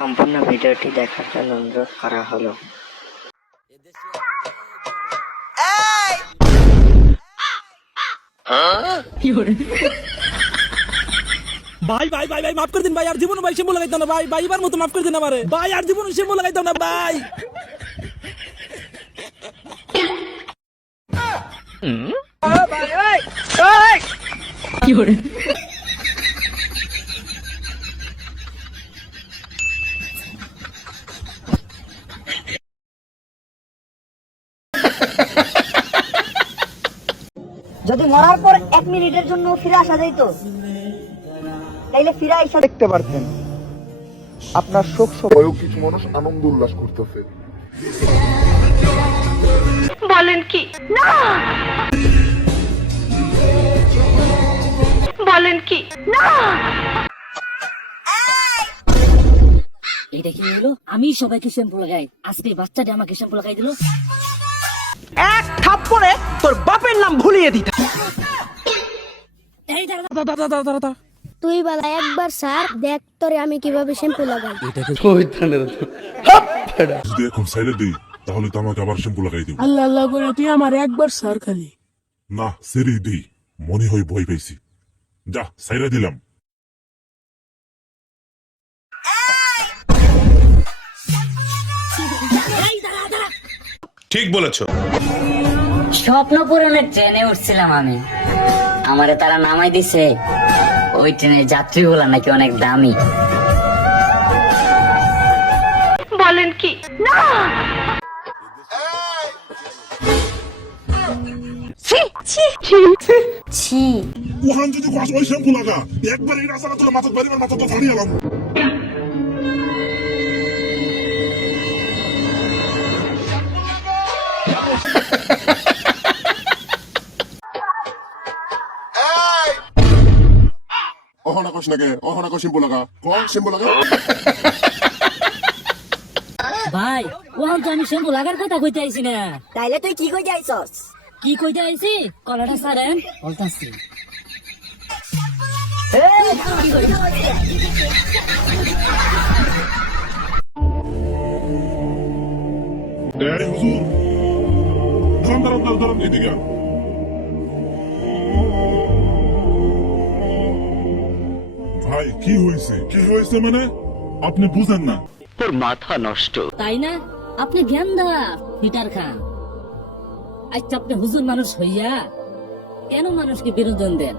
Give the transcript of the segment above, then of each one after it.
সম্পূর্ণ ভিডিওটি দেখার জন্য অনুরোধ করা হলো। ভাই ভাই ভাই ভাই মাফ করে দিন ভাই, আর জীবন ভাই শ্যাম্পু লাগাইতাম না ভাই, ভাই এবার মতো মাফ করে দিন আমারে ভাই, আর জীবন শ্যাম্পু লাগাইতাম না ভাই। কি করে যদি মরার পর 1 মিনিটের জন্য ফিরে আসা যাইত, তাইলে ফিরে এসে দেখতে পারতেন আপনার শোক ভয়েও কিছু মানুষ আনন্দ উল্লাস করতেছে। বলেন কি না, বলেন কি না। এটা কি হলো? আমি সবাইকে শ্যাম্পু লাগাই, আজকে বাচ্চাটা আমাকে শ্যাম্পু লাগাই দিল। এক থাপ্পড়ে তোর বাপের নাম ভুলিয়ে দিতা। এই দাঁড়া, দাদা দাদা দাদা দাদা তুই বালা একবার স্যার দেখ তোরে আমি কিভাবে শ্যাম্পু লাগাই। যদি এখন সাইডে দিই তাহলে তো আমাকে আবার শ্যাম্পু লাগাই দিব। আল্লাহ আল্লাহ করে তুই আমার একবার স্যার খালি। না সেরে দিই, মনে হয় ভয় পেয়েছি। যা সাইডে দিলাম। ঠিক বলেছো। স্বপ্ন পূরণের ট্রেনে উঠছিলাম আমি, আমারে তারা নামাই দিছে। ওই ট্রেনের যাত্রীগুলা নাকি অনেক দামি। বলেন কি না। ছি, ওখান যদি কষ্ট ওই শ্যাম্পু লাগা একবার এই রাস্তাটা তুলে মাথা বাড়িবার মাথা তো ফাড়িয়ে এলাম। ওখানে কষ্ট লাগে, ওখানে কষ্ট শ্যাম্পু লাগা, কোন শ্যাম্পু লাগা। ভাই ওখান তো আমি শ্যাম্পু লাগার কথা কইতে আইছি না। তাইলে তুই কি কইতে আইছস? কি কইতে আইছি? কলাটা সারেন বলতাছি। এই হুজুর, দাঁড়ান দাঁড়ান দাঁড়ান দাঁড়ান, এদিকে আন। ভাই কি হয়েছে, কি হয়েছে মানে আপনি বুঝেন না। তাই না? আপনি জ্ঞান দেওয়া পিটার খান। আচ্ছা আপনি হুজুর মানুষ হইয়া কেন মানুষকে বিনোদন দেন?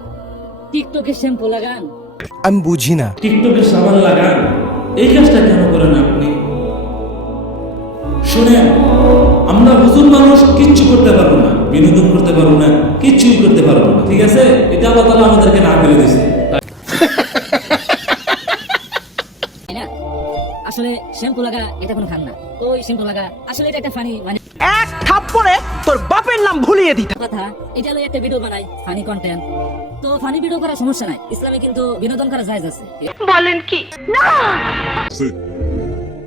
টিকটকে শ্যাম্পু লাগান, আমি বুঝি না। টিকটকে সাবান লাগান, এই কাজটা কেন করেন আপনি? শুনেন, আমরা হুজুর মানুষ কিচ্ছু করতে পারবো না, বিনোদন করতে পারবো না, কিচ্ছুই করতে পারবো না, ঠিক আছে? এটা আল্লাহ তাআলা আমাদেরকে না করে দিয়েছে। তাই না? আসলে শ্যাম্পু লাগা এটা কোনো খান না, ওই শ্যাম্পু লাগা আসলে এটা একটা ফানি মানে এক থাপ্পড়ে তোর বাপের নাম ভুলিয়ে দিতা। কথা। এটা হলো একটা ভিডিও বানাই, ফানি কন্টেন্ট। তো ফানি ভিডিও করার সমস্যা নাই, ইসলামে কিন্তু বিনোদন করা জায়েজ আছে। বলেন কি না।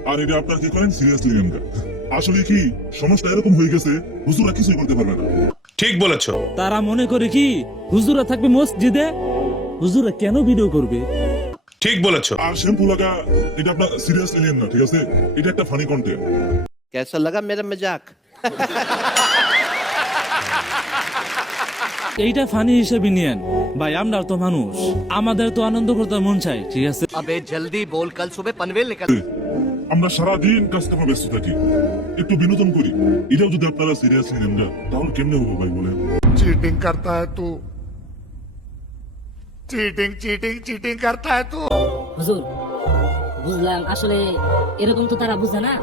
আর এটা আপনার কি করেন সিরিয়াসলি নেন না। আসলে কি সমস্যা এরকম হয়ে গেছে, হুজুরা কিছুই করতে পারবে না। ঠিক বলেছো। তারা মনে করে কি হুজুরা থাকবে মসজিদে, হুজুরা কেন ভিডিও করবে? ঠিক বলেছো। আর শ্যাম্পু লাগা এটা আপনার সিরিয়াসলি নেন না, ঠিক আছে? এটা একটা ফানি কন্টেন্ট। कैसा लगा मेरा मजाक? এইটা ফানি হিসেবে নিয়েন ভাই, আমরা তো মানুষ, আমাদের তো আনন্দ করতে মন চাই, ঠিক আছে? अबे जल्दी बोल, कल सुबह पनवेल निकल। আমরা সারাদিন কাজকর্মে ব্যস্ত থাকি, একটু বিনোদন করি। এটাও যদি আপনারা সিরিয়াসলি নেন না তাহলে কেমনে হবো ভাই বলেন? चीटिंग करता है तू, चीटिंग चीटिंग चीटिंग करता है तू। হুজুর বুঝলাম, আসলে এরকম তো তারা বুঝে না,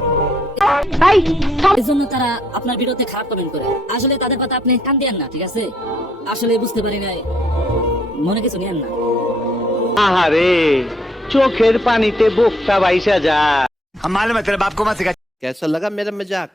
এই জন্য তারা আপনার ভিডিওতে খারাপ কমেন্ট করে। আসলে তাদের কথা আপনি কান দিয়েন না, ঠিক আছে? আসলে বুঝতে পারি নাই, মনে কিছু নিয়েন না। আহারে চোখের পানিতে বোকটা বাইসা যা। हम मालूम है तेरे बाप को मत सिखा। कैसा लगा मेरा मजाक?